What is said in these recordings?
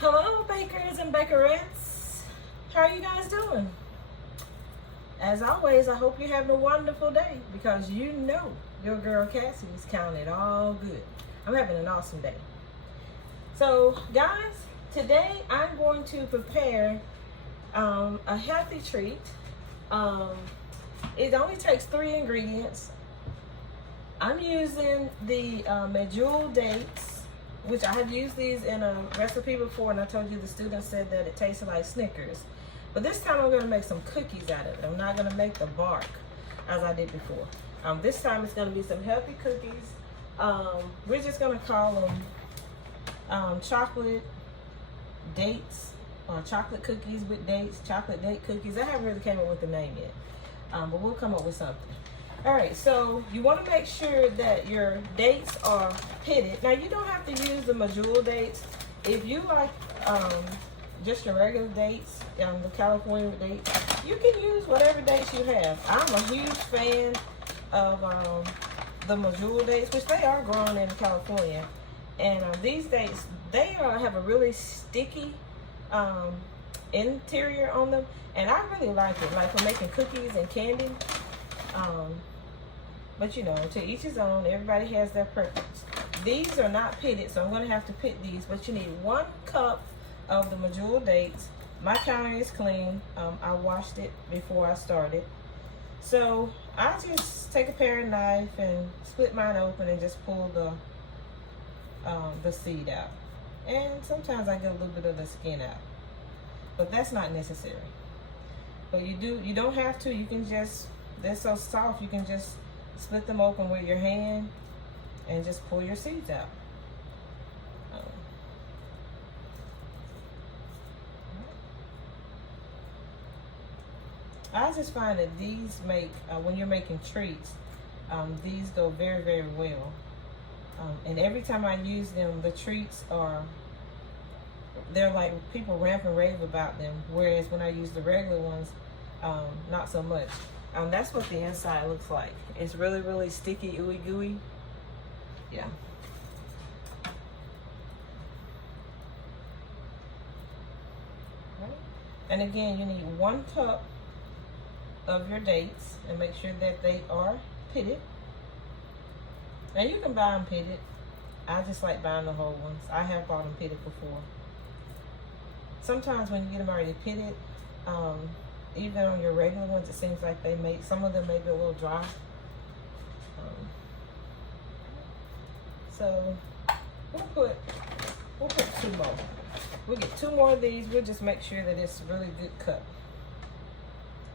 Hello, bakers and bakerettes. How are you guys doing? As always, I hope you're having a wonderful day because you know your girl Cassie is counting it all good. I'm having an awesome day. So, guys, today I'm going to prepare a healthy treat. It only takes 3 ingredients. I'm using the Medjool dates, which I have used these in a recipe before, and I told you the student said that it tasted like Snickers. But this time I'm going to make some cookies out of it. I'm not going to make the bark as I did before. This time it's going to be some healthy cookies. We're just going to call them chocolate dates, or chocolate cookies with dates, chocolate date cookies. I haven't really came up with the name yet, but we'll come up with something. All right, so you want to make sure that your dates are pitted. Now, you don't have to use the Medjool dates. If you like just your regular dates, the California dates, you can use whatever dates you have. I'm a huge fan of the Medjool dates, which they are grown in California. And these dates, they have a really sticky interior on them. And I really like it, like for making cookies and candy. But you know, to each his own, everybody has their preference. These are not pitted, so I'm going to have to pit these, but you need 1 cup of the Medjool dates. My counter is clean. I washed it before I started. So I just take a pair of knife and split mine open and just pull the seed out. And sometimes I get a little bit of the skin out, but that's not necessary. But you don't have to. You can just, they're so soft, you can just split them open with your hand and just pull your seeds out. I just find that these make, when you're making treats, these go very, very well. And every time I use them, the treats they're like, people rant and rave about them. Whereas when I use the regular ones, not so much. That's what the inside looks like. It's really, really sticky, ooey gooey. Yeah. Right. And again, you need 1 cup of your dates, and make sure that they are pitted. Now you can buy them pitted. I just like buying the whole ones. I have bought them pitted before. Sometimes when you get them already pitted, even on your regular ones, it seems like some of them may be a little dry. So we'll put 2 more. We'll get 2 more of these. We'll just make sure that it's a really good cup.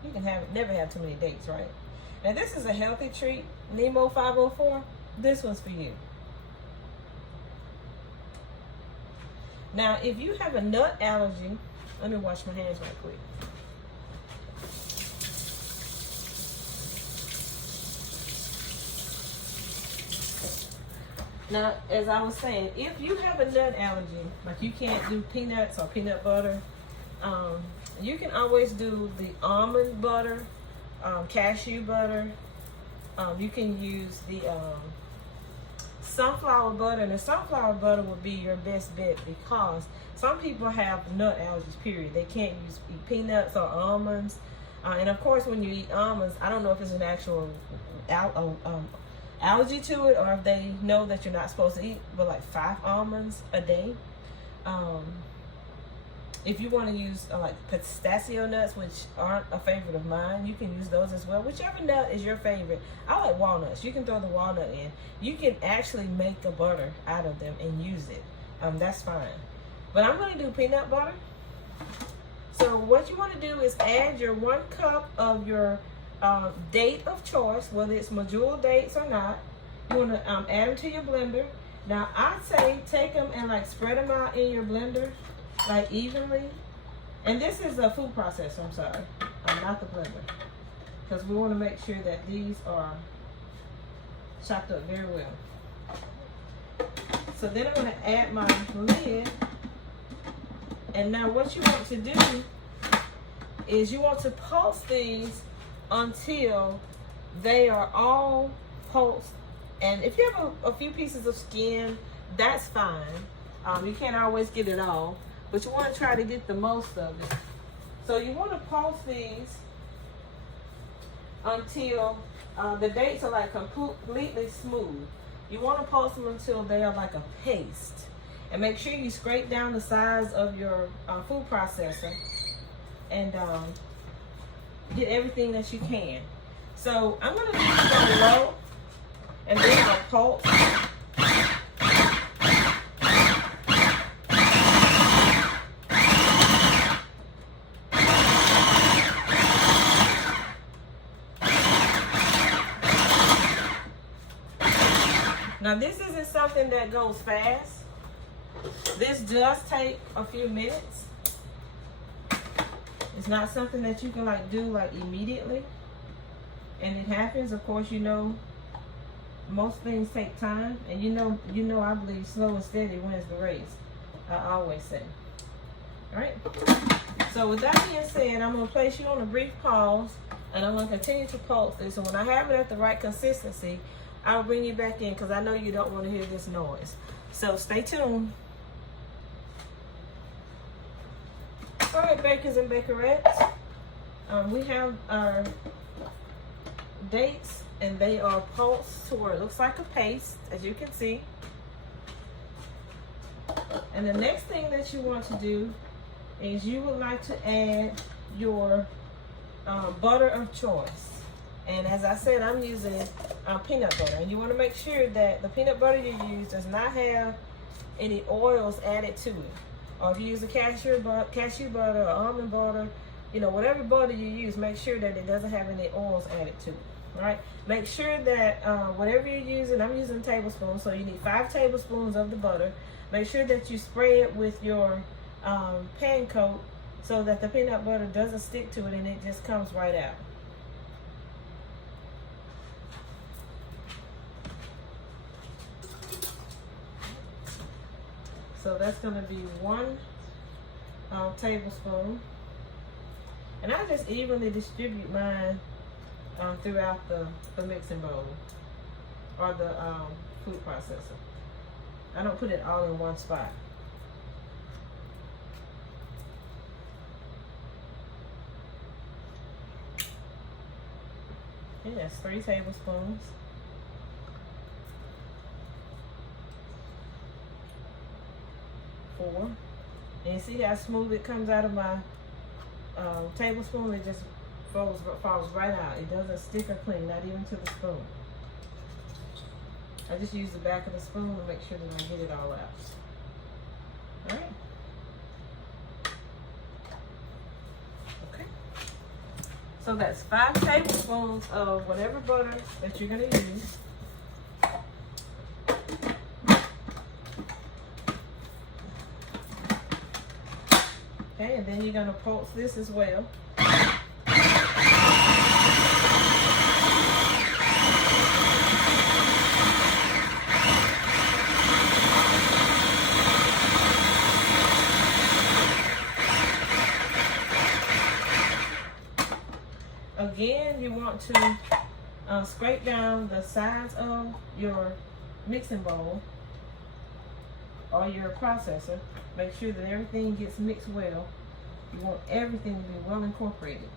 You can never have too many dates, right? Now this is a healthy treat. Nemo 504, this one's for you. Now, if you have a nut allergy, let me wash my hands right quick. Now, as I was saying, if you have a nut allergy, like you can't do peanuts or peanut butter, you can always do the almond butter, cashew butter. You can use the sunflower butter, and the sunflower butter would be your best bet because some people have nut allergies, period. They can't eat peanuts or almonds. And of course, when you eat almonds, I don't know if it's an actual allergy to it or if they know that you're not supposed to eat but like 5 almonds a day. If you want to use like pistachio nuts, which aren't a favorite of mine, you can use those as well. Whichever nut is your favorite. I like walnuts. You can throw the walnut in. You can actually make a butter out of them and use it. That's fine. But I'm going to do peanut butter. So what you want to do is add your 1 cup of your date of choice, whether it's Medjool dates or not. You want to add them to your blender. Now I'd say take them and like spread them out in your blender, like evenly. And this is a food processor, I'm sorry, not the blender, because we want to make sure that these are chopped up very well. So then I'm going to add my lid. And now what you want to do is you want to pulse these until they are all pulsed. And if you have a few pieces of skin, that's fine. You can't always get it all. but you want to try to get the most of it. So you want to pulse these until the dates are like completely smooth. You want to pulse them until they are like a paste. And make sure you scrape down the size of your food processor and get everything that you can. So I'm going to leave it on low and then I'll pulse. Now this isn't something that goes fast. This does take a few minutes. It's not something that you can like do like immediately. And it happens, of course, you know, most things take time. And you know I believe slow and steady wins the race. I always say. Alright. So with that being said, I'm gonna place you on a brief pause and I'm gonna continue to pulse this. And when I have it at the right consistency, I'll bring you back in because I know you don't want to hear this noise. So stay tuned. All right, bakers and bakerettes. We have our dates and they are pulsed to where it looks like a paste, as you can see. And the next thing that you want to do is you would like to add your butter of choice. And as I said, I'm using peanut butter. And you want to make sure that the peanut butter you use does not have any oils added to it. Or if you use a cashew butter or almond butter, you know, whatever butter you use, make sure that it doesn't have any oils added to it. All right? Make sure that whatever you're using, I'm using tablespoons, so you need 5 tablespoons of the butter. Make sure that you spray it with your pan coat so that the peanut butter doesn't stick to it and it just comes right out. So that's going to be 1 tablespoon. And I just evenly distribute mine throughout the mixing bowl or the food processor. I don't put it all in one spot. Okay, that's 3 tablespoons. 4. And you see how smooth it comes out of my tablespoon? It just falls right out. It doesn't stick or cling, not even to the spoon. I just use the back of the spoon to make sure that I get it all out. All right. Okay. So that's 5 tablespoons of whatever butter that you're going to use. Okay, and then you're going to pulse this as well. Again, you want to scrape down the sides of your mixing bowl or your processor. Make sure that everything gets mixed well. You want everything to be well incorporated.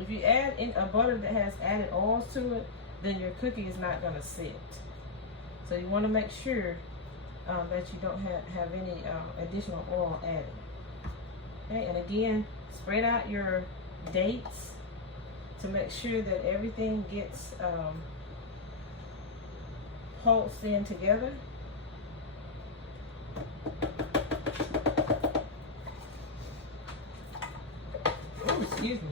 If you add in a butter that has added oils to it, then your cookie is not going to sit. So you want to make sure that you don't have any additional oil added. Okay, and again, spread out your dates to make sure that everything gets pulsed in together. Oh, excuse me.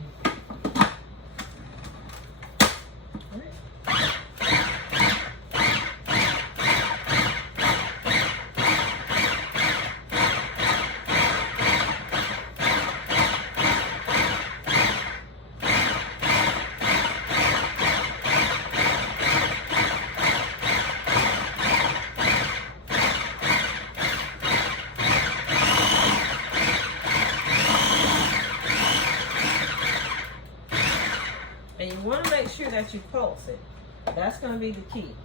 And you want to make sure that you pulse it. That's going to be the key.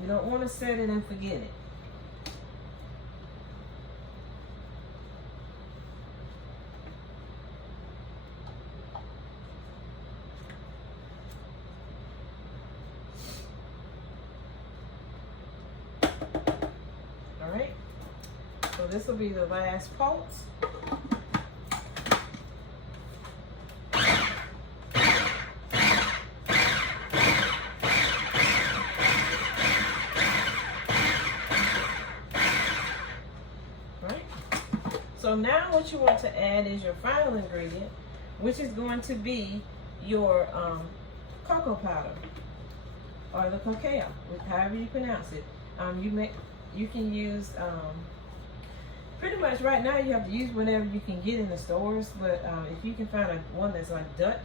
You don't want to set it and forget it. All right. So this will be the last pulse. So now what you want to add is your final ingredient, which is going to be your cocoa powder or the cacao, however you pronounce it. You can use pretty much right now you have to use whatever you can get in the stores, but if you can find one that's like Dutch.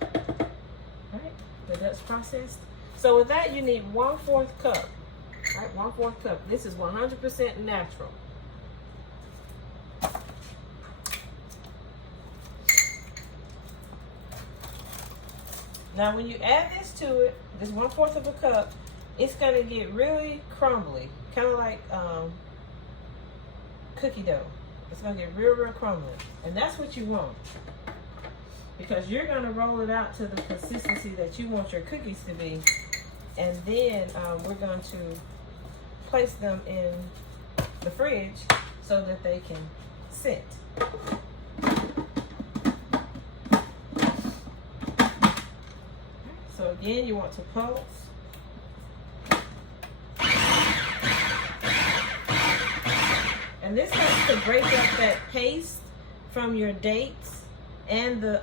All right, the Dutch processed. So with that, you need 1/4 cup. All right, 1/4 cup. This is 100% natural. Now, when you add this to it, this 1/4 of a cup, it's gonna get really crumbly, kind of like cookie dough. It's gonna get real, real crumbly, and that's what you want, because you're gonna roll it out to the consistency that you want your cookies to be. And then we're going to place them in the fridge so that they can sit. So again, you want to pulse. And this helps to break up that paste from your dates and the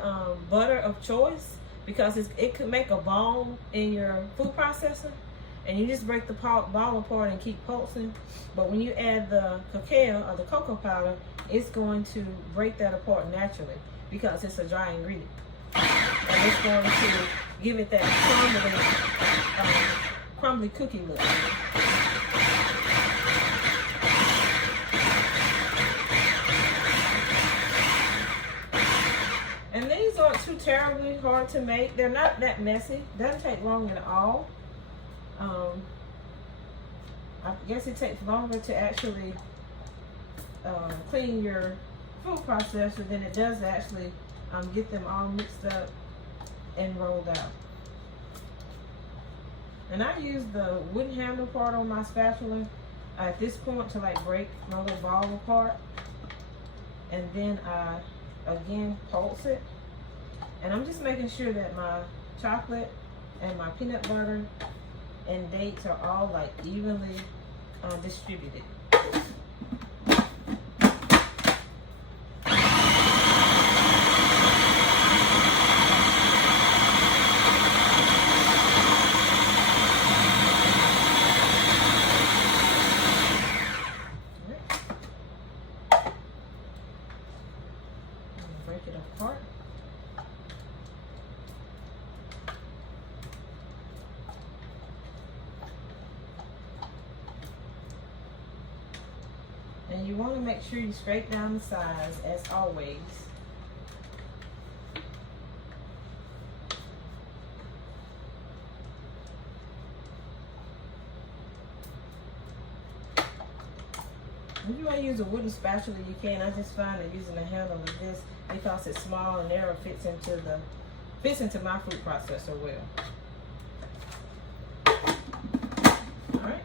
butter of choice, because it could make a ball in your food processor, and you just break the ball apart and keep pulsing. But when you add the cacao or the cocoa powder, it's going to break that apart naturally because it's a dry ingredient. And it's going to give it that crumbly cookie look. And these aren't too terribly hard to make. They're not that messy. Doesn't take long at all. I guess it takes longer to actually clean your food processor than it does to actually get them all mixed up and rolled out. And I use the wooden handle part on my spatula at this point to like break my little ball apart. And then I again pulse it, and I'm just making sure that my chocolate and my peanut butter and dates are all like evenly distributed. Break it apart. And you want to make sure you scrape down the sides as always. If you want to use a wooden spatula, you can. I just find that using a handle like this, because it's small and narrow, fits into my food processor well. All right.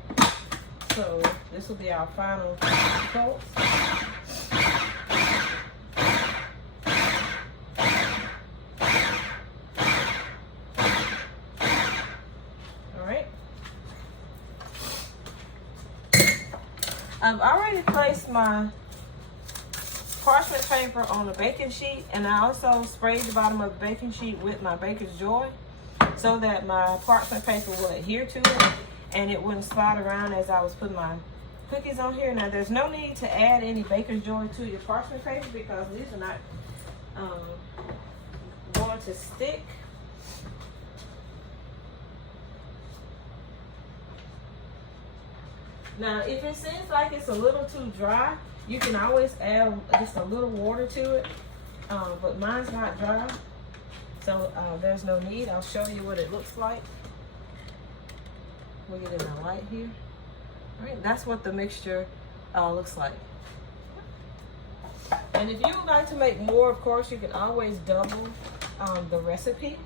So this will be our final pulse. All right. I've already placed my parchment paper on the baking sheet, and I also sprayed the bottom of the baking sheet with my Baker's Joy so that my parchment paper will adhere to it and it wouldn't slide around as I was putting my cookies on here. Now, there's no need to add any Baker's Joy to your parchment paper because these are not going to stick. Now, if it seems like it's a little too dry, you can always add just a little water to it. But mine's not dry, so there's no need. I'll show you what it looks like. We'll get in the light here. All right, that's what the mixture looks like. And if you would like to make more, of course, you can always double the recipe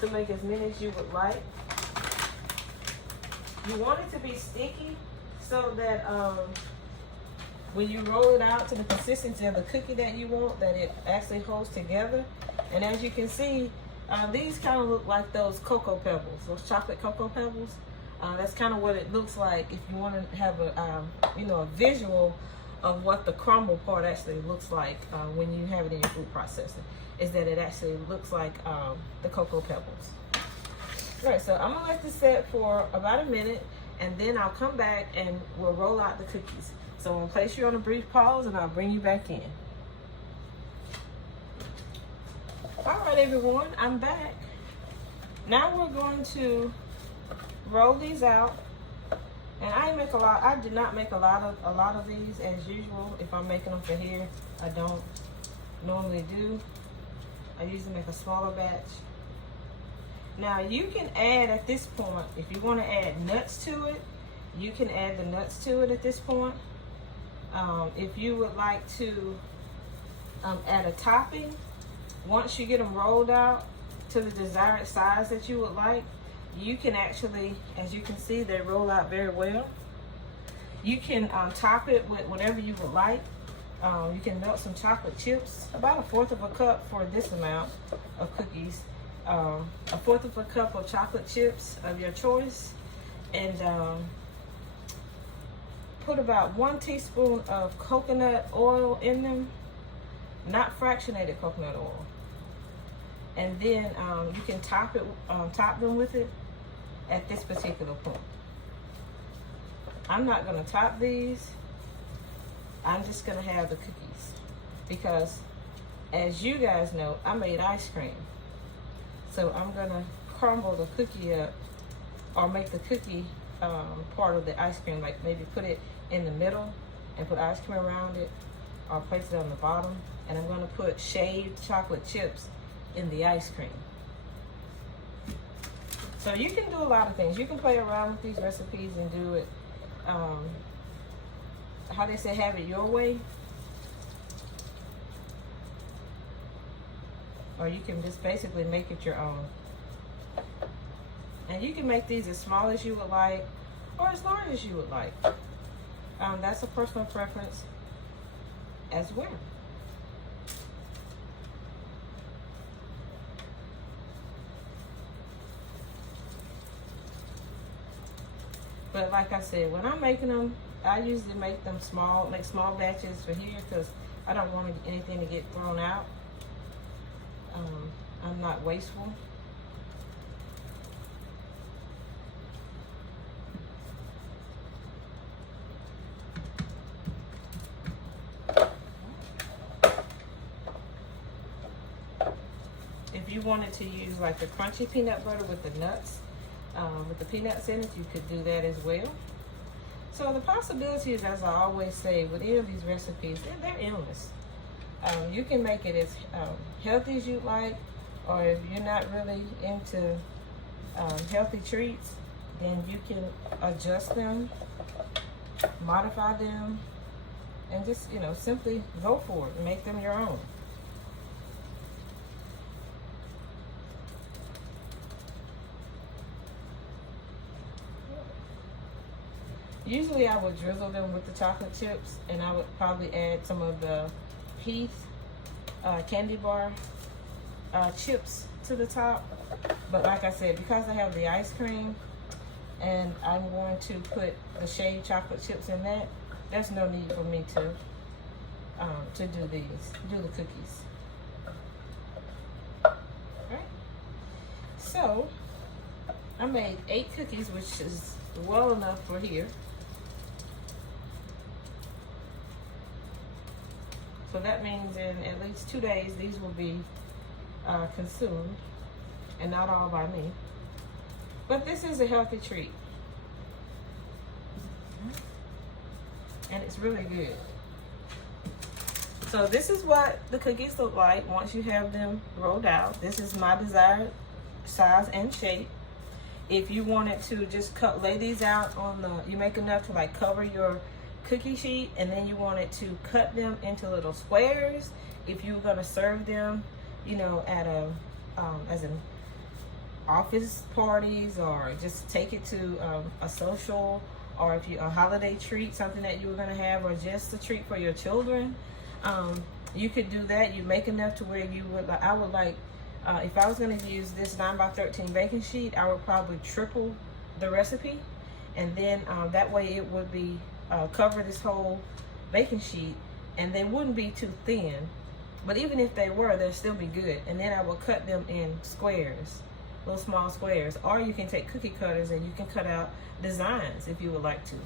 to make as many as you would like. You want it to be sticky so that when you roll it out to the consistency of the cookie that you want, that it actually holds together. And as you can see, these kind of look like those cocoa pebbles, those chocolate cocoa pebbles. That's kind of what it looks like if you want to have a, you know, a visual of what the crumble part actually looks like when you have it in your food processor, is that it actually looks like the cocoa pebbles. All right, so I'm gonna let this set for about a minute, and then I'll come back and we'll roll out the cookies. So I'm gonna place you on a brief pause and I'll bring you back in. All right, everyone, I'm back. Now we're going to roll these out. And I did not make a lot of these as usual. If I'm making them for here, I don't normally do. I usually make a smaller batch. Now you can add at this point, if you want to add nuts to it, you can add the nuts to it at this point. If you would like to add a topping, once you get them rolled out to the desired size that you would like, you can actually, as you can see, they roll out very well. You can top it with whatever you would like. You can melt some chocolate chips, about 1/4 of a cup for this amount of cookies. 1/4 of a cup of chocolate chips of your choice, and put about 1 teaspoon of coconut oil in them, not fractionated coconut oil. And then you can top them with it at this particular point. I'm not gonna top these. I'm just gonna have the cookies, because as you guys know, I made ice cream. So I'm gonna crumble the cookie up, or make the cookie part of the ice cream, like maybe put it in the middle and put ice cream around it, or place it on the bottom. And I'm gonna put shaved chocolate chips in the ice cream. So you can do a lot of things. You can play around with these recipes and do it, how they say, have it your way. Or you can just basically make it your own. And you can make these as small as you would like, or as large as you would like. That's a personal preference as well. But like I said, when I'm making them, I usually make them small, make small batches for here, because I don't want anything to get thrown out. I'm not wasteful. If you wanted to use like the crunchy peanut butter with the nuts, with the peanuts in it, you could do that as well. So the possibilities, as I always say, with any of these recipes, they're endless. You can make it as healthy as you like, or if you're not really into healthy treats, then you can adjust them, modify them, and just, you know, simply go for it and make them your own. Usually I would drizzle them with the chocolate chips, and I would probably add some of the Heath candy bar chips to the top. But like I said, because I have the ice cream and I'm going to put the shaved chocolate chips in that, there's no need for me to do the cookies. Alright. So I made 8 cookies, which is well enough for here. So that means in at least 2 days, these will be consumed, and not all by me. But this is a healthy treat. and it's really good. So this is what the cookies look like once you have them rolled out. This is my desired size and shape. If you wanted to just lay these out on you make enough to like cover your cookie sheet, and then you wanted to cut them into little squares. If you were gonna serve them, you know, at as in office parties, or just take it to a social, or if you a holiday treat, something that you were gonna have, or just a treat for your children, you could do that. You make enough to where you would I would like, if I was going to use this 9x13 baking sheet, I would probably triple the recipe, and then that way it would be cover this whole baking sheet, and they wouldn't be too thin, but even if they were, they'd still be good. And then I will cut them in squares, little small squares, or you can take cookie cutters and you can cut out designs if you would like to.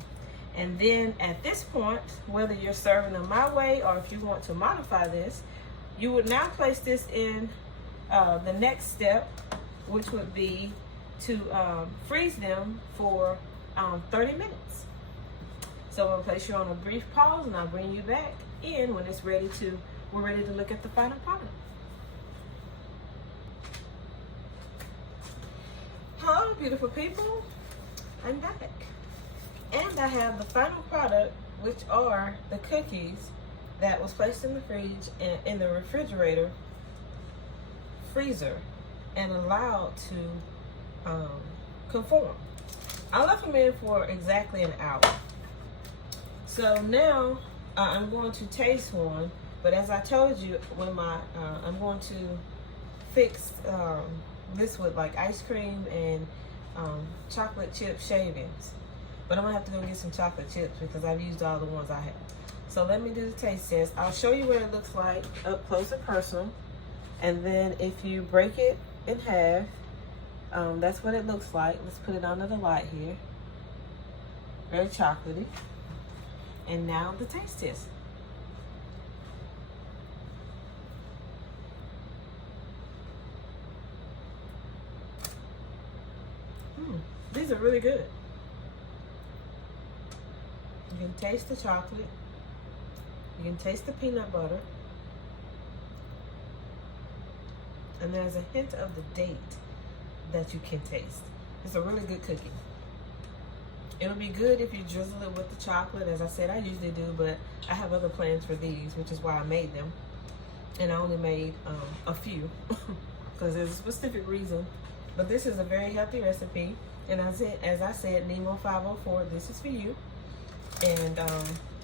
And then at this point, whether you're serving them my way or if you want to modify this, you would now place this in the next step, which would be to freeze them for 30 minutes. So I'll place you on a brief pause, and I'll bring you back in when it's ready to, we're ready to look at the final product. Hello, beautiful people. I'm back. And I have the final product, which are the cookies that was placed in the fridge and in the refrigerator freezer and allowed to conform. I left them in for exactly an hour. So now I'm going to taste one, but as I told you, when I'm going to fix this with like ice cream and chocolate chip shavings. But I'm gonna have to go get some chocolate chips because I've used all the ones I have. So let me do the taste test. I'll show you what it looks like up close and personal. And then if you break it in half, that's what it looks like. Let's put it under the light here. Very chocolatey. And now the taste test. These are really good. You can taste the chocolate. You can taste the peanut butter. And there's a hint of the date that you can taste. It's a really good cookie. It'll be good if you drizzle it with the chocolate. As I said, I usually do, but I have other plans for these, which is why I made them. And I only made a few because there's a specific reason. But this is a very healthy recipe. And as I said, Nemo 504, this is for you. And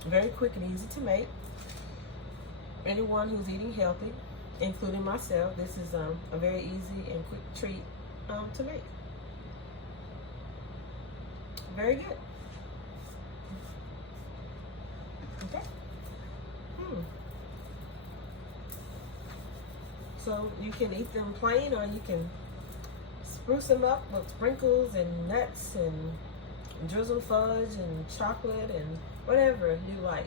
very quick and easy to make. Anyone who's eating healthy, including myself, this is a very easy and quick treat to make. Very good. Okay. So you can eat them plain, or you can spruce them up with sprinkles and nuts and drizzle fudge and chocolate and whatever you like.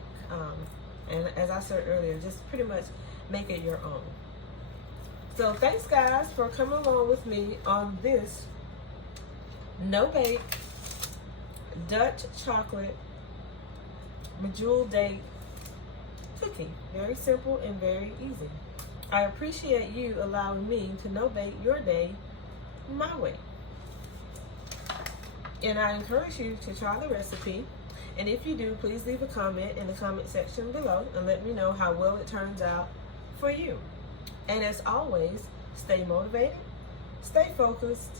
And as I said earlier, just pretty much make it your own. So thanks guys for coming along with me on this no-bake Dutch chocolate Medjool date cookie. Very simple and very easy. I appreciate you allowing me to no-bake your day my way. And I encourage you to try the recipe. And if you do, please leave a comment in the comment section below and let me know how well it turns out for you. And as always, stay motivated, stay focused,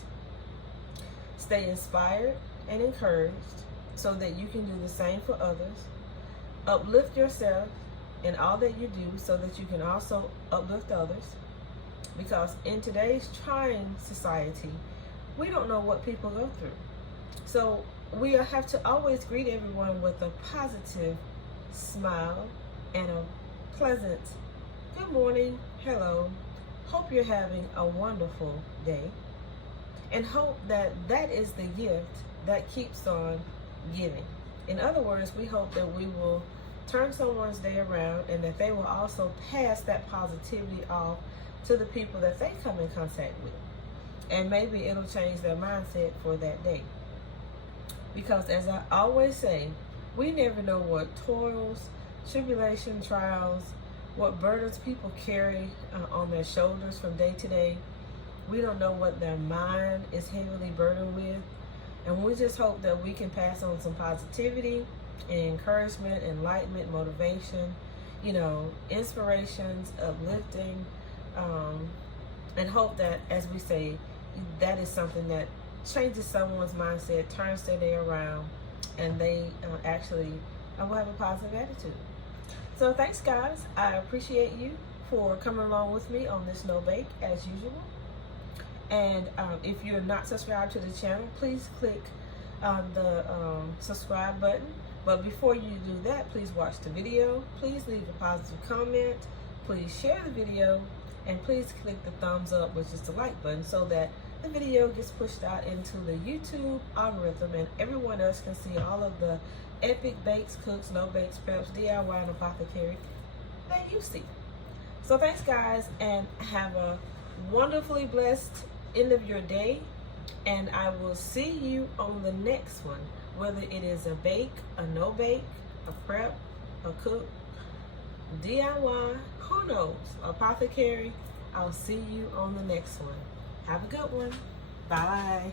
stay inspired and encouraged so that you can do the same for others. Uplift yourself in all that you do so that you can also uplift others. Because in today's trying society, we don't know what people go through. So we have to always greet everyone with a positive smile and a pleasant good morning, hello, hope you're having a wonderful day, and hope that that is the gift that keeps on giving. In other words, we hope that we will turn someone's day around and that they will also pass that positivity off to the people that they come in contact with. And maybe it'll change their mindset for that day. Because as I always say, We never know what toils, tribulation, trials, what burdens people carry on their shoulders from day to day. We don't know what their mind is heavily burdened with. And we just hope that we can pass on some positivity and encouragement, enlightenment, motivation, inspirations, uplifting, and hope that, as we say, that is something that changes someone's mindset, turns their day around, and they actually will have a positive attitude. So thanks, guys. I appreciate you for coming along with me on this No Bake as usual. And if you're not subscribed to the channel, please click the subscribe button. But before you do that, please watch the video. Please leave a positive comment. Please share the video. And please click the thumbs up, which is the like button, so that the video gets pushed out into the YouTube algorithm and everyone else can see all of the epic bakes, cooks, no bakes, preps, DIY, and apothecary that you see. So thanks, guys, and have a wonderfully blessed end of your day. And I will see you on the next one, whether it is a bake, a no bake, a prep, a cook, DIY, who knows, apothecary. I'll see you on the next one. Have a good one. Bye.